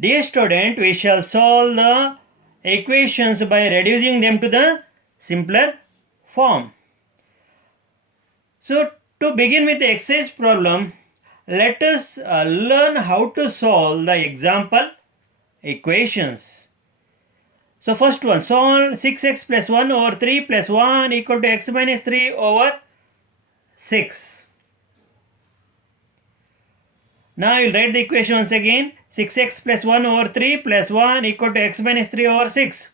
Dear student, we shall solve the equations by reducing them to the simpler form. So, to begin with the exercise problem, let us learn how to solve the example equations. So, first one, solve 6x plus 1 over 3 plus 1 equal to x minus 3 over 6. Now, you will write the equation once again. 6x plus 1 over 3 plus 1 equal to x minus 3 over 6.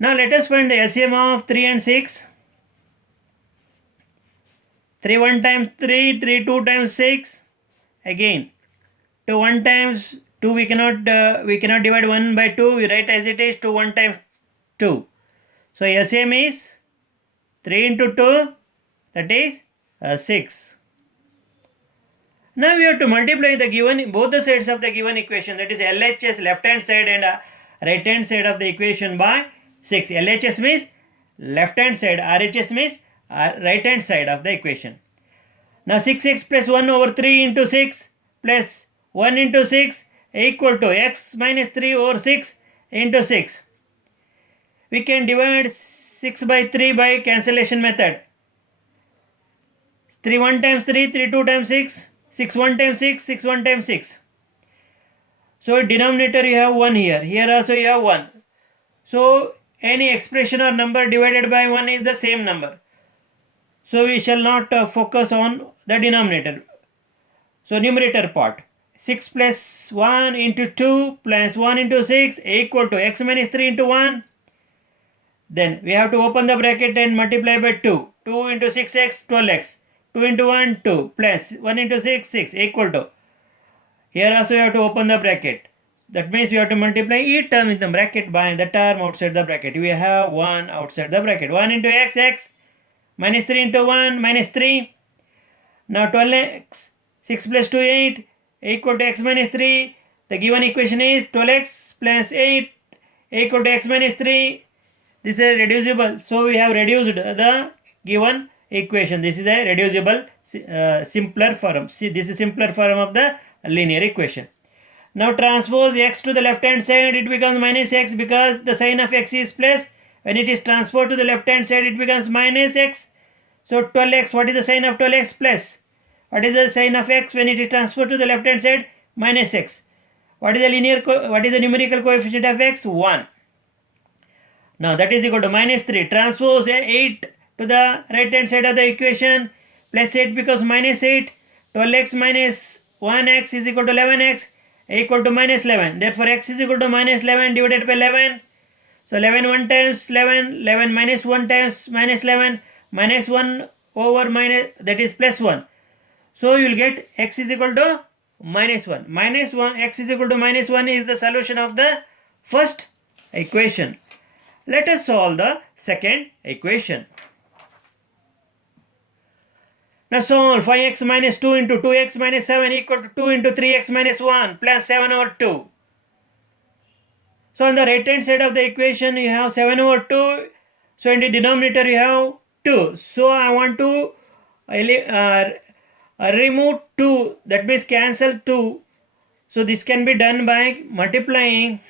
Now, let us find the LCM of 3 and 6. 3 1 times 3, 3 2 times 6. Again, 2 1 times 2 we cannot divide 1 by 2. We write as it is 2 1 times 2. So, LCM is 3 into 2, that is 6. Now we have to multiply the given both the sides of the given equation, that is LHS left hand side and right hand side of the equation by 6. LHS means left hand side, RHS means right hand side of the equation. Now 6x plus 1 over 3 into 6 plus 1 into 6 equal to x minus 3 over 6 into 6. We can divide 6 by 3 by cancellation method. 3 1 times 3, 3 2 times 6. 6 1 times 6, 6 1 times 6. So denominator you have 1 here. Here also you have 1. So any expression or number divided by 1 is the same number. So we shall not focus on the denominator. So numerator part. 6 plus 1 into 2 plus 1 into 6 equal to x minus 3 into 1. Then we have to open the bracket and multiply by 2. 2 into 6x, 12x. 2 into 1, 2 plus 1 into 6, 6 equal to. Here also you have to open the bracket. That means we have to multiply each term in the bracket by the term outside the bracket. We have 1 outside the bracket. 1 into x, x. Minus 3 into 1, minus 3. Now 12x, 6 plus 2, 8 equal to x minus 3. The given equation is 12x plus 8 equal to x minus 3. This is reducible. So we have reduced the given equation. This is a reducible simpler form. See, this is simpler form of the linear equation. Now transpose x to the left hand side, it becomes minus x because the sign of x is plus. When it is transposed to the left hand side, it becomes minus x. So 12x, what is the sign of 12x? Plus. What is the sign of x when it is transposed to the left hand side? Minus x. What is the numerical coefficient of x? 1. Now that is equal to minus 3. Transpose 8 to the right hand side of the equation. Plus 8 becomes minus 8. 12x minus 1x is equal to 11x equal to minus 11. Therefore x is equal to minus 11 divided by 11. So 11 1 times 11. 11 minus 1 times minus 11. Minus 1 over minus, that is plus 1. So you will get x is equal to minus 1. Minus 1, x is equal to minus 1 is the solution of the first equation. Let us solve the second equation. Now solve 5x minus 2 into 2x minus 7 equal to 2 into 3x minus 1 plus 7 over 2. So on the right hand side of the equation you have 7 over 2. So in the denominator you have 2. So I want to remove 2. That means cancel 2. So this can be done by multiplying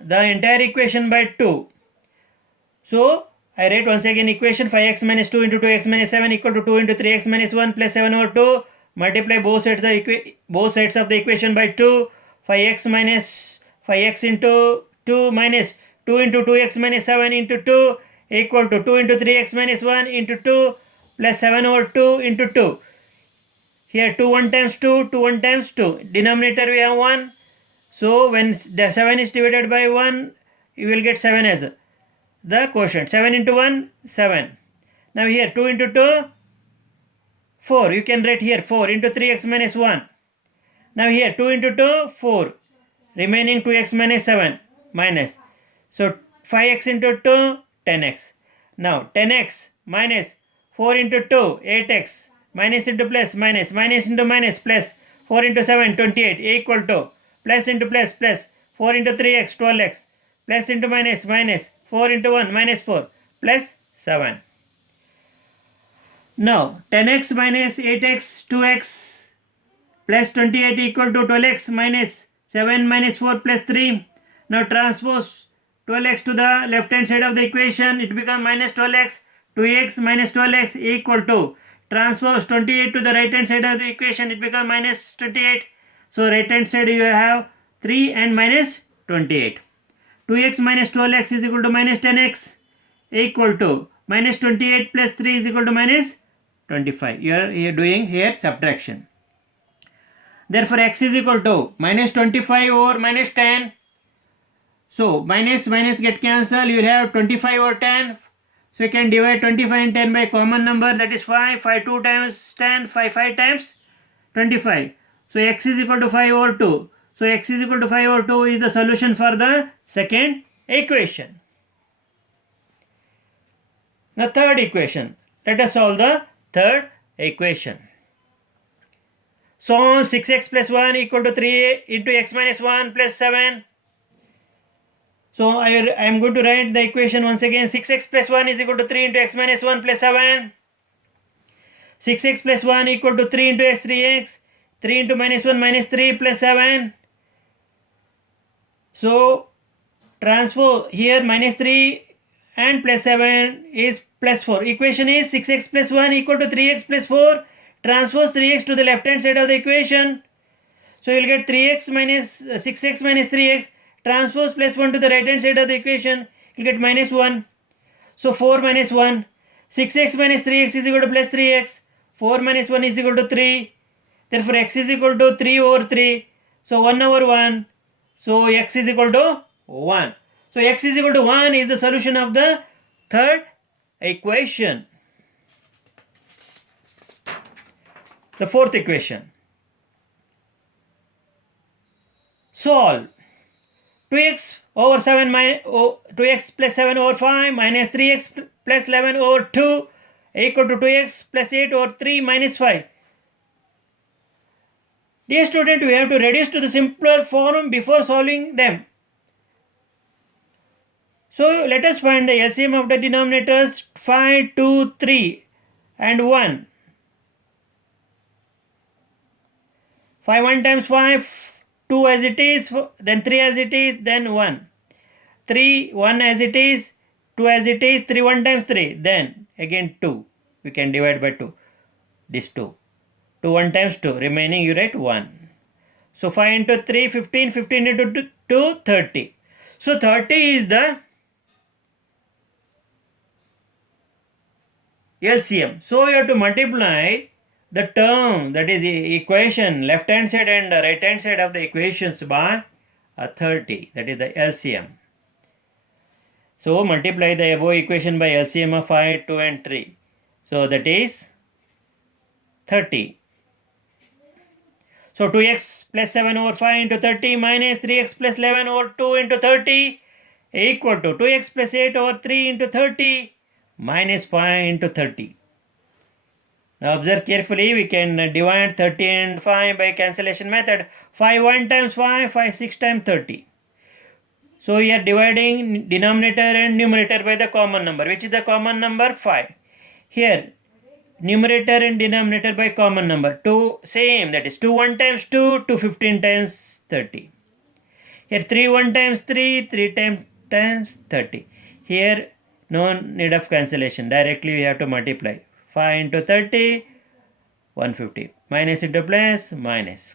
the entire equation by 2. So I write once again equation 5x minus 2 into 2x minus 7 equal to 2 into 3x minus 1 plus 7 over 2. Multiply both sides of the equation by 2. 5x minus 5x into 2 minus 2 into 2x minus 7 into 2 equal to 2 into 3x minus 1 into 2 plus 7 over 2 into 2. Here 2 1 times 2, 2 1 times 2. Denominator we have 1. So when the 7 is divided by 1, you will get 7 as the quotient. 7 into 1, 7. Now here 2 into 2, 4. You can write here 4 into 3x minus 1. Now here 2 into 2, 4. Remaining 2x minus 7 minus. So 5x into 2, 10x. Now 10x minus 4 into 2, 8x. Minus into plus, minus. Minus into minus, plus. 4 into 7, 28. Equal to plus into plus, plus. 4 into 3x, 12x. Plus into minus, minus. 4 into 1, minus 4. Plus 7. Now 10x minus 8x, 2x plus 28 equal to 12x minus 7 minus 4 plus 3. Now transpose 12x to the left hand side of the equation. It becomes minus 12x. 2x minus 12x equal to transpose 28 to the right hand side of the equation. It becomes minus 28. So right hand side you have 3 and minus 28. 2x minus 12x is equal to minus 10x equal to minus 28 plus 3 is equal to minus 25. You are doing here subtraction. Therefore x is equal to minus 25 over minus 10. So minus minus get cancelled. You will have 25 over 10. So you can divide 25 and 10 by common number, that is 5. 5 2 times 10, 5 5 times 25. So x is equal to 5 over 2. So x is equal to 5 over 2 is the solution for the second equation. The third equation. Let us solve the third equation. So 6x plus 1 equal to 3 into x minus 1 plus 7. So I am going to write the equation once again. 6x plus 1 is equal to 3 into x minus 1 plus 7. 6x plus 1 equal to 3 into x 3x. 3 into minus 1 minus 3 plus 7. So transpose here minus 3 and plus 7 is plus 4. Equation is 6x plus 1 equal to 3x plus 4. Transpose 3x to the left hand side of the equation. So you will get 3x minus 6x minus 3x. Transpose plus 1 to the right hand side of the equation. You will get minus 1. So 4 minus 1. 6x minus 3x is equal to plus 3x. 4 minus 1 is equal to 3. Therefore x is equal to 3 over 3. So 1 over 1. So x is equal to 1. So x is equal to 1 is the solution of the third equation. The fourth equation. Solve. 2x over 7 minus 2x plus 7 over 5 minus 3x plus 11 over 2 equal to 2x plus 8 over 3 minus 5. Dear student, we have to reduce to the simpler form before solving them. So let us find the LCM of the denominators 5, 2, 3 and 1. 5 1 times 5, 2 as it is, then 3 as it is, then 1. 3, 1 as it is, 2 as it is, 3 1 times 3, then again 2. We can divide by 2. This 2. 2 1 times 2, remaining you write 1. So 5 into 3, 15, 15 into 2, 30. So 30 is the LCM. So you have to multiply the term, that is the equation, left hand side and right hand side of the equations by 30, that is the LCM. So multiply the above equation by LCM of 5, 2 and 3. So that is 30. So 2x plus 7 over 5 into 30 minus 3x plus 11 over 2 into 30 equal to 2x plus 8 over 3 into 30 minus 5 into 30. Now observe carefully, we can divide 30 and 5 by cancellation method. 5 1 times 5, 5 6 times 30. So we are dividing denominator and numerator by the common number. Which is the common number? 5. Here numerator and denominator by common number. 2 same, that is 2 1 times 2, 2 15 times 30. Here 3 1 times 3, 3 times 30. Here no need of cancellation. Directly we have to multiply. 5 into 30, 150. Minus into plus, minus.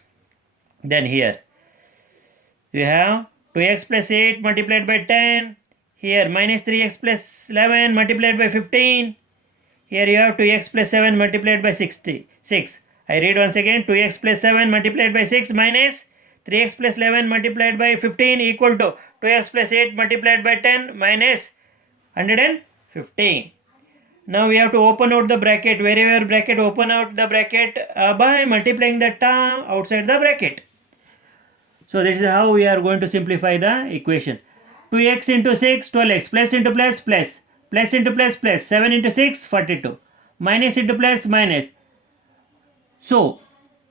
Then here you have 2x plus 8 multiplied by 10. Here minus 3x plus 11 multiplied by 15. Here you have 2x plus 7 multiplied by 6. I read once again. 2x plus 7 multiplied by 6 minus 3x plus 11 multiplied by 15 equal to 2x plus 8 multiplied by 10 minus 115. Now we have to open out the bracket. Wherever bracket, open out the bracket by multiplying the term outside the bracket. So this is how we are going to simplify the equation. 2x into 6, 12x, plus into plus, plus. Plus into plus, plus. 7 into 6, 42. Minus into plus, minus. So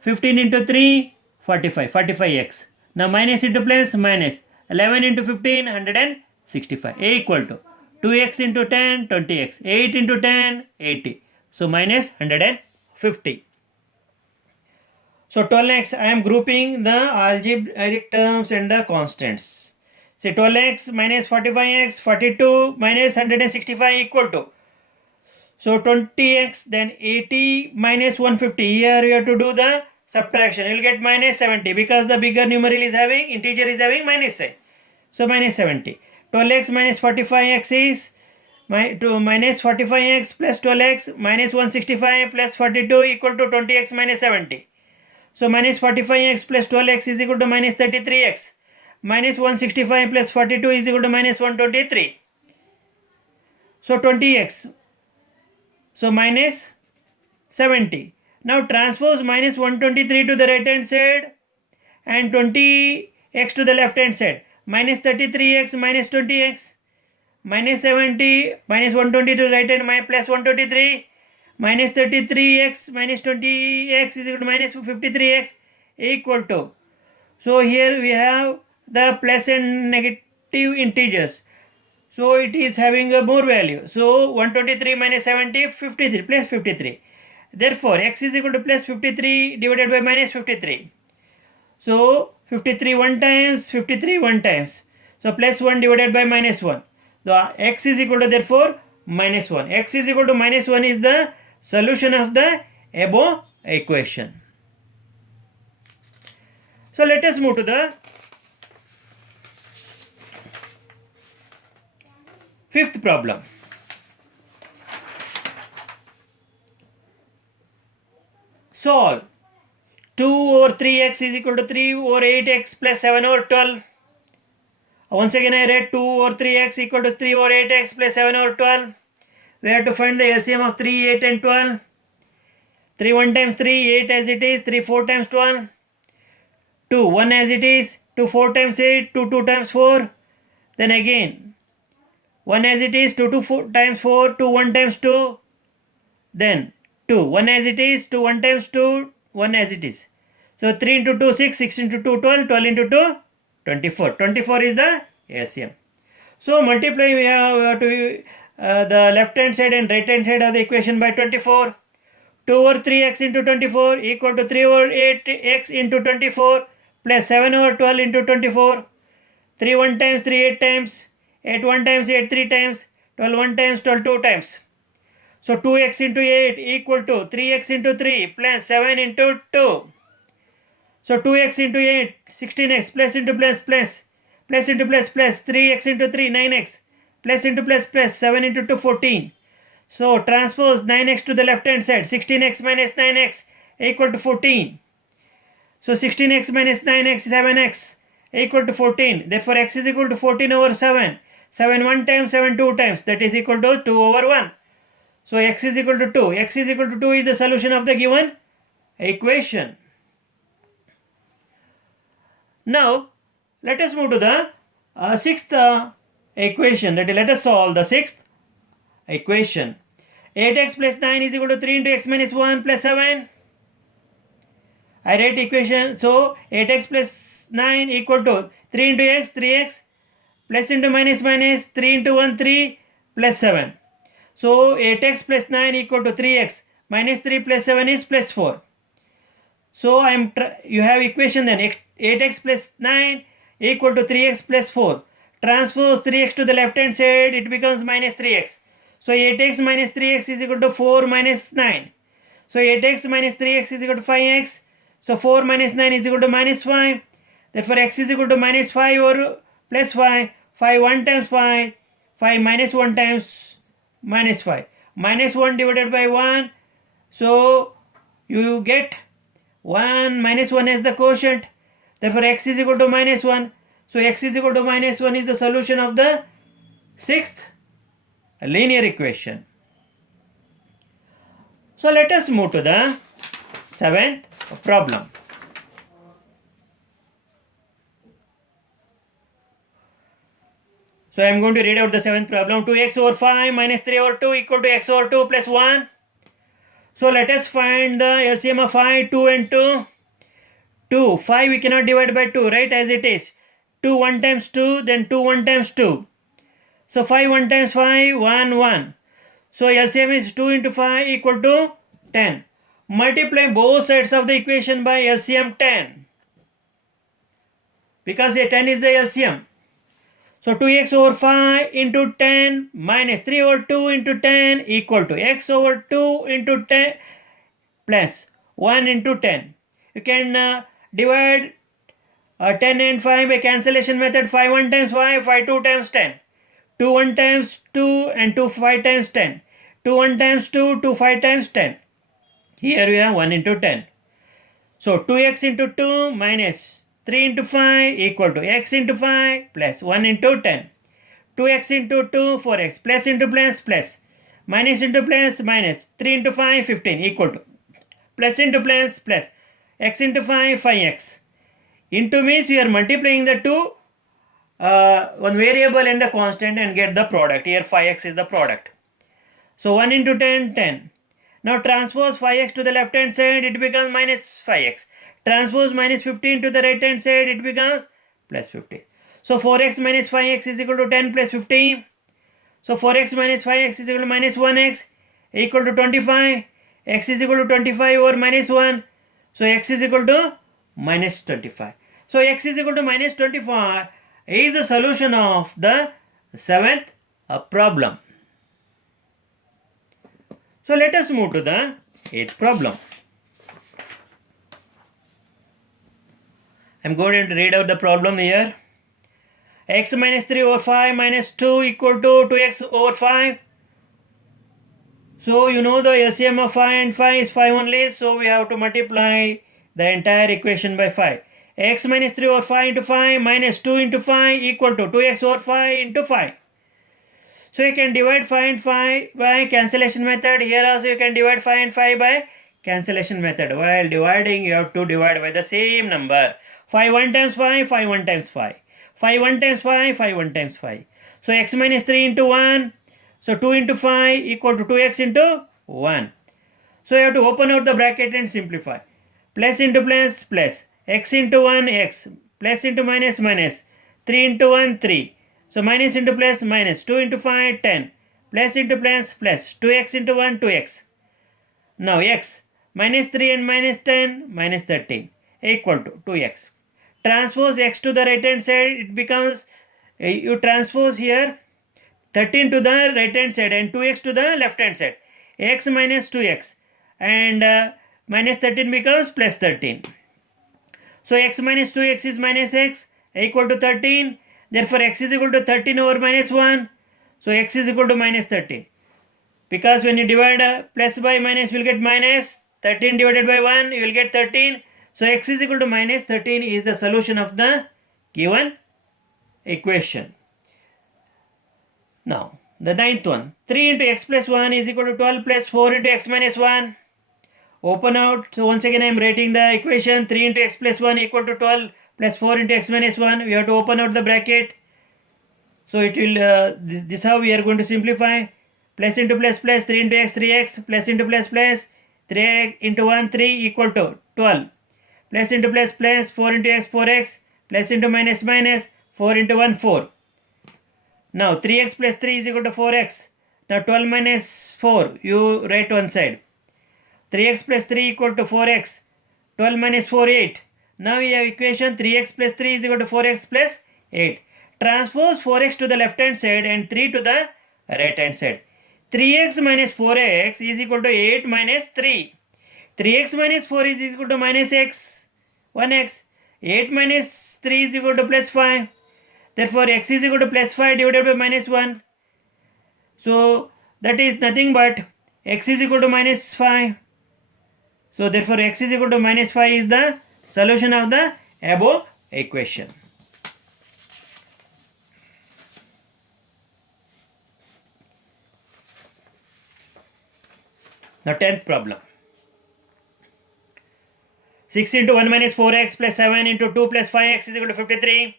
15 into 3, 45. 45x. Now minus into plus, minus. 11 into 15, 165. Equal to 2x into 10, 20x. 8 into 10, 80. So minus 150. So 12x, I am grouping the algebraic terms and the constants. Say 12x minus 45x, 42 minus 165 equal to. So 20x, then 80 minus 150. Here you have to do the subtraction. You will get minus 70 because the bigger numeral is having, integer is having minus sign. So minus 70. 12x minus 45x is minus 45x plus 12x minus 165 plus 42 equal to 20x minus 70. So minus 45x plus 12x is equal to minus 33x. Minus 165 plus 42 is equal to minus 123. So 20x. So minus 70. Now transpose minus 123 to the right hand side and 20x to the left hand side. Minus 33x minus 20x. Minus 70 minus 120 to the right hand plus 123. Minus 33x minus 20x is equal to minus 53x equal to. So here we have the plus and negative integers. So it is having a more value. So 123 minus 70, 53 plus 53. Therefore x is equal to plus 53 divided by minus 53. So 53 one times, 53 one times. So plus 1 divided by minus 1. So x is equal to therefore minus 1. X is equal to minus 1 is the solution of the above equation. So let us move to the fifth problem. Solve 2 over 3x is equal to 3 over 8x plus 7 over 12. Once again I read 2 over 3x equal to 3 over 8x plus 7 over 12. We have to find the LCM of 3, 8 and 12. 3 1 times 3, 8 as it is, 3 4 times 12. 2 1 as it is, 2 4 times 8, 2 2 times 4. Then again 1 as it is, 2 2 4 times 4, 2 1 times 2. Then 2 1 as it is, 2 1 times 2, 1 as it is. So 3 into 2 6, 6 into 2 12, 12 into 2 24. 24 is the LCM. So multiply we have to the left hand side and right hand side of the equation by 24. 2 over 3x into 24 equal to 3 over 8x into 24 plus 7 over 12 into 24. 3 1 times 3 8 times, 8 1 times 8 3 times, 12 1 times 12 2 times. So 2x into 8 equal to 3x into 3 plus 7 into 2. So 2x into 8, 16x plus into plus plus, plus into plus plus, 3x into 3, 9x, plus into plus plus, 7 into 2, 14. So transpose 9x to the left hand side, 16x minus 9x equal to 14. So 16x minus 9x, 7x equal to 14. Therefore x is equal to 14 over 7. 7 1 times, 7 2 times, that is equal to 2 over 1. So x is equal to 2. X is equal to 2 is the solution of the given equation. Now let us move to the sixth equation. That is, let us solve the sixth equation. 8x plus 9 is equal to 3 into x minus 1 plus 7. I write equation. So 8x plus 9 equal to 3 into x, 3x, plus into minus minus, 3 into 1, 3 plus 7. So 8x plus 9 equal to 3x minus 3 plus 7 is plus 4. So you have equation then 8x plus 9 equal to 3x plus 4. Transpose 3x to the left hand side, it becomes minus 3x. So 8x minus 3x is equal to 4 minus 9. So 8x minus 3x is equal to 5x. So 4 minus 9 is equal to minus 5. Therefore x is equal to minus 5 or plus 5. 5 1 times 5. 5 minus 1 times minus 5. Minus 1 divided by 1. So you get 1 minus 1 as the quotient. Therefore x is equal to minus 1. So x is equal to minus 1 is the solution of the sixth linear equation. So let us move to the seventh problem. So I am going to read out the seventh problem. 2x over 5 minus 3 over 2 equal to x over 2 plus 1. So let us find the LCM of 5, 2 and 2. 2, 5 we cannot divide by 2, right, as it is. 2 1 times 2, then 2 1 times 2. So 5 1 times 5, 1 1. So LCM is 2 into 5 equal to 10. multiply both sides of the equation by LCM 10. Because 10 is the LCM. So 2x over 5 into 10 minus 3 over 2 into 10 equal to x over 2 into 10 plus 1 into 10. You can divide 10 and 5 by cancellation method. 5 1 times 5, 5 2 times 10. 2 1 times 2 and 2 5 times 10. 2 1 times 2, 2 5 times 10. Here we have 1 into 10. So 2x into 2 minus 3 into 5 equal to x into 5 plus 1 into 10. 2x into 2, 4x, plus into plus, minus into plus, minus, 3 into 5, 15 equal to plus into plus, x into 5, 5x. Into means we are multiplying the two, one variable and a constant and get the product. Here 5x is the product. So 1 into 10, 10. Now transpose 5x to the left hand side, it becomes minus 5x. Transpose minus 15 to the right hand side, it becomes plus 15. So 4x minus 5x is equal to 10 plus 15. So 4x minus 5x is equal to minus 1x equal to 25. X is equal to 25 over minus 1. So x is equal to minus 25. So x is equal to minus 25 is the solution of the seventh problem. So let us move to the eighth problem. I am going to read out the problem here. X minus 3 over 5 minus 2 equal to 2x over 5. So you know the LCM of 5 and 5 is 5 only. So we have to multiply the entire equation by 5. X minus 3 over 5 into 5 minus 2 into 5 equal to 2x over 5 into 5. So you can divide 5 and 5 by cancellation method. Here also you can divide 5 and 5 by cancellation method. While dividing, you have to divide by the same number. 5 1 times 5, 5 1 times 5. 5 1 times 5, 5 1 times 5. So x minus 3 into 1. So 2 into 5 equal to 2x into 1. So you have to open out the bracket and simplify. Plus into plus, plus. X into 1, x. Plus into minus, minus. 3 into 1, 3. So minus into plus, minus. 2 into 5, 10. Plus into plus, plus. 2x into 1, 2x. Now x. Minus 3 and minus 10, minus 13. Equal to 2x. Transpose x to the right hand side, it becomes, you transpose here 13 to the right hand side and 2x to the left hand side. X minus 2x and minus 13 becomes plus 13. So x minus 2x is minus x equal to 13. Therefore x is equal to 13 over minus 1. So x is equal to minus 13. Because when you divide plus by minus, you will get minus. 13 divided by 1, you will get 13. So x is equal to minus 13 is the solution of the given equation. Now, the ninth one. 3 into x plus 1 is equal to 12 plus 4 into x minus 1. Open out. So once again I am writing the equation. 3 into x plus 1 equal to 12 plus 4 into x minus 1. We have to open out the bracket. So it will, this how we are going to simplify. Plus into plus plus, 3 into x, 3x, plus into plus plus, 3 into 1, 3 equal to 12. Plus into plus plus, 4 into x, 4x, plus into minus minus, 4 into 1, 4. Now 3x plus 3 is equal to 4x. Now 12 minus 4, you write one side. 3x plus 3 equal to 4x. 12 minus 4, 8. Now we have equation 3x plus 3 is equal to 4x plus 8. Transpose 4x to the left hand side and 3 to the right hand side. 3x minus 4x is equal to 8 minus 3. 3x minus 4 is equal to minus x, 1x. 8 minus 3 is equal to plus 5. Therefore, x is equal to plus 5 divided by minus 1. So, that is nothing but x is equal to minus 5. So, therefore, x is equal to minus 5 is the solution of the above equation. Now, 10th problem. 6 into 1 minus 4x plus 7 into 2 plus 5x is equal to 53.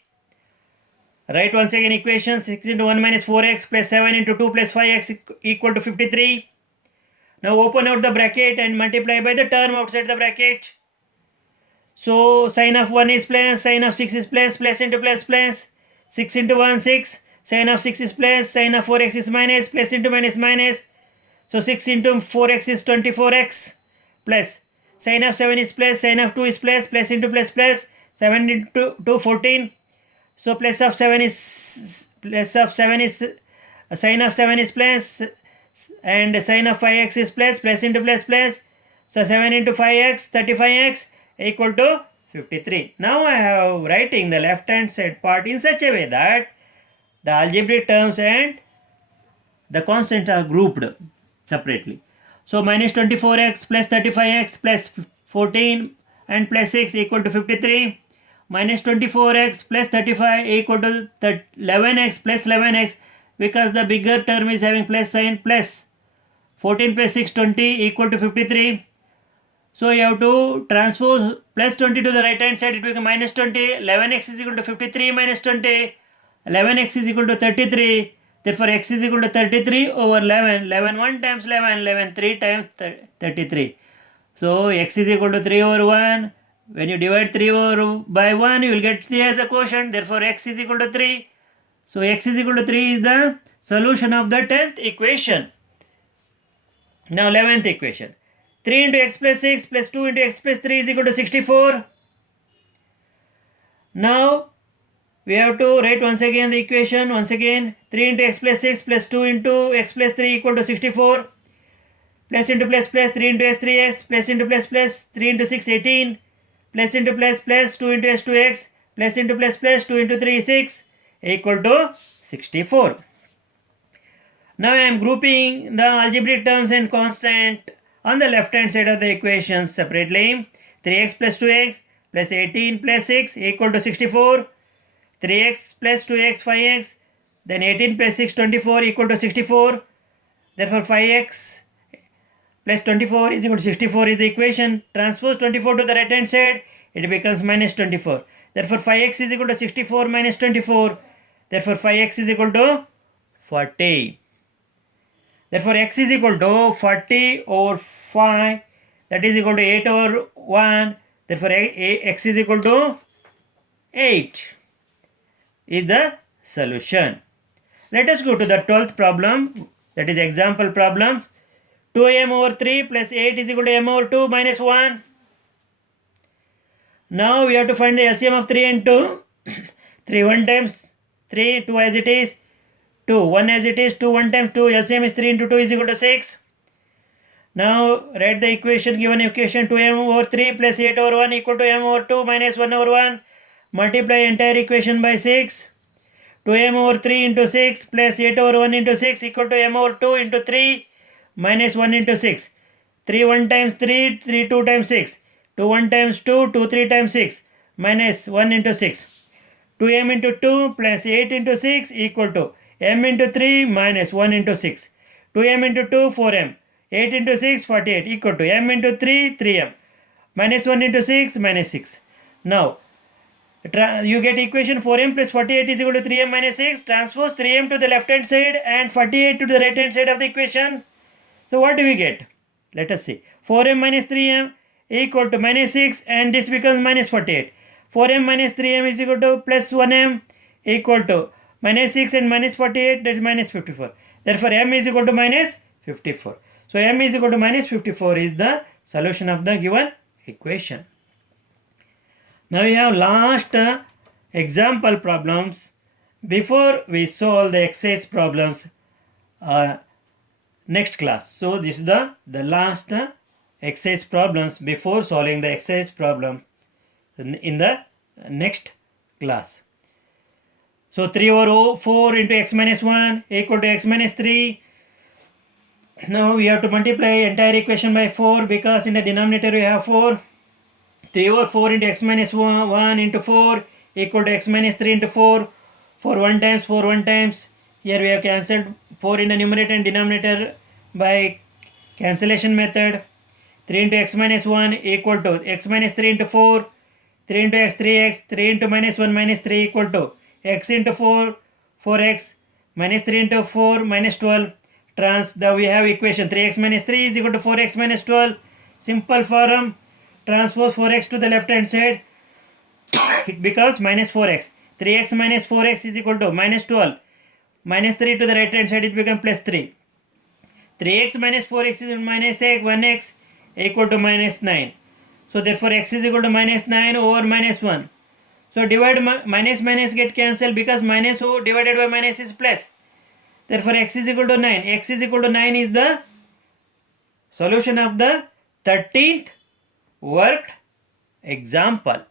Write once again equation 6 into 1 minus 4x plus 7 into 2 plus 5x equal to 53. Now open out the bracket and multiply by the term outside the bracket. So sign of 1 is plus, sign of 6 is plus, plus into plus plus. 6 into 1, 6. Sign of 6 is plus, sign of 4x is minus, plus into minus minus. So 6 into 4x is 24x. plus sin of 7 is plus, sin of 2 is plus into plus, 7 into 2 14. So plus of 7 is sin of 7 is plus and sin of 5x is plus into plus. So 7 into 5x 35x equal to 53. Now I have writing the left hand side part in such a way that the algebraic terms and the constants are grouped separately. So minus 24x plus 35x plus 14 and plus 6 equal to 53. Minus 24x plus 35 equal to 11x plus 11x, because the bigger term is having plus sign, plus 14 plus 6 20 equal to 53. So you have to transpose plus 20 to the right hand side, it becomes minus 20. 11x is equal to 53 minus 20. 11x is equal to 33. Therefore x is equal to 33 over 11. 11 1 times 11, 11 3 times 33. So x is equal to 3 over 1. When you divide 3 over by 1, you will get 3 as a quotient. Therefore x is equal to 3. So x is equal to 3 is the solution of the 10th equation. Now 11th equation. 3 into x plus 6 plus 2 into x plus 3 is equal to 64. Now we have to write once again the equation. Once again, 3 into x plus 6 plus 2 into x plus 3 equal to 64. Plus into plus 3 into s 3x plus into plus 3 into 6 18. Plus into plus 2 into s 2x plus into plus 2 into 3 6 equal to 64. Now I am grouping the algebraic terms and constant on the left hand side of the equations separately. 3x plus 2x plus 18 plus 6 equal to 64. 3x plus 2x 5x, then 18 plus 6 24 equal to 64. Therefore 5x plus 24 is equal to 64 is the equation. Transpose 24 to the right hand side, it becomes minus 24. Therefore 5x is equal to 64 minus 24. Therefore 5x is equal to 40. Therefore x is equal to 40 over 5, that is equal to 8 over 1. Therefore x is equal to 8 is the solution. Let us go to the 12th problem, that is example problem. 2m over 3 plus 8 is equal to m over 2 minus 1. Now we have to find the LCM of 3 and 2. 3 1 times 3, 2 as it is, 2 1 as it is, 2 1 times 2, LCM is 3 into 2 is equal to 6. Now write the equation, given equation 2m over 3 plus 8 over 1 equal to m over 2 minus 1 over 1. Multiply entire equation by 6. 2m over 3 into 6 plus 8 over 1 into 6 equal to m over 2 into 3 minus 1 into 6. 3 1 times 3, 3 2 times 6. 2 1 times 2, 2 3 times 6 minus 1 into 6. 2m into 2 plus 8 into 6 equal to m into 3 minus 1 into 6. 2m into 2, 4m. 8 into 6, 48 equal to m into 3, 3m. Minus 1 into 6, minus 6. Now, you get equation 4m plus 48 is equal to 3m minus 6. Transpose 3m to the left hand side and 48 to the right hand side of the equation. So what do we get? Let us see. 4m minus 3m equal to minus 6 and this becomes minus 48. 4m minus 3m is equal to plus 1m equal to minus 6 and minus 48, that is minus 54. Therefore m is equal to minus 54. So m is equal to minus 54 is the solution of the given equation. Now we have last example problems before we solve the exercise problems next class. So this is the last exercise problems before solving the exercise problem in the next class. So 3 over 4 into x minus 1 equal to x minus 3. Now we have to multiply entire equation by 4 because in the denominator we have 4. 3 over 4 into x minus 1 into 4 equal to x minus 3 into 4. 4 1 times, 4 1 times. Here we have cancelled 4 in the numerator and denominator by cancellation method. 3 into x minus 1 equal to x minus 3 into 4. 3 into x 3x. 3 into minus 1 minus 3 equal to x into 4 4x minus 3 into 4 minus 12. We have equation 3x minus 3 is equal to 4x minus 12. Simple form. Transpose 4x to the left hand side. It becomes minus 4x. 3x minus 4x is equal to minus 12. Minus 3 to the right hand side, it becomes plus 3. 3x minus 4x is minus 1x. equal to minus 9. So therefore x is equal to minus 9 over minus 1. So divide minus minus get cancelled because minus divided by minus is plus. Therefore x is equal to 9. X is equal to 9 is the solution of the 13th worked example.